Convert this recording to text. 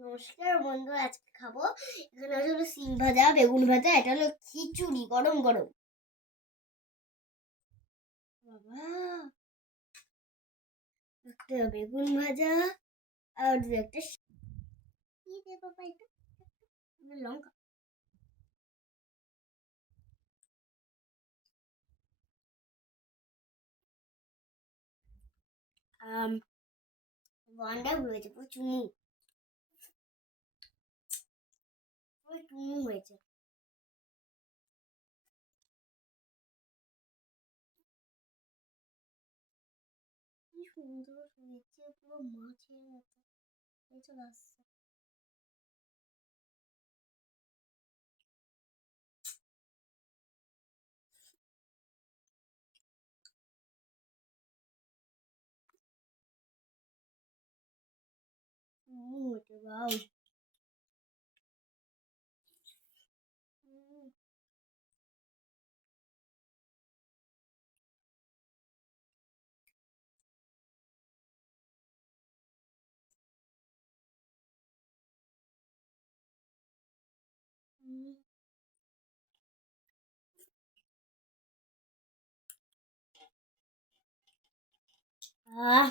নমস্কার বন্ধুরা, আজকে খাবো এখানে হলো সিম ভাজা, বেগুন ভাজা, এটা হলো খিচুড়ি গরম গরম। বাবা, একটা বেগুন ভাজা আর একটা কি দে বাবা, এটা লঙ্কা। ওয়ান্ডারফুল হয়েছে, পুরো চুমু হয়েছে। কি সুন্দর হয়েছে, পুরো মাছের মতো চলে আসছে। হয়েছে, বাউ। আহ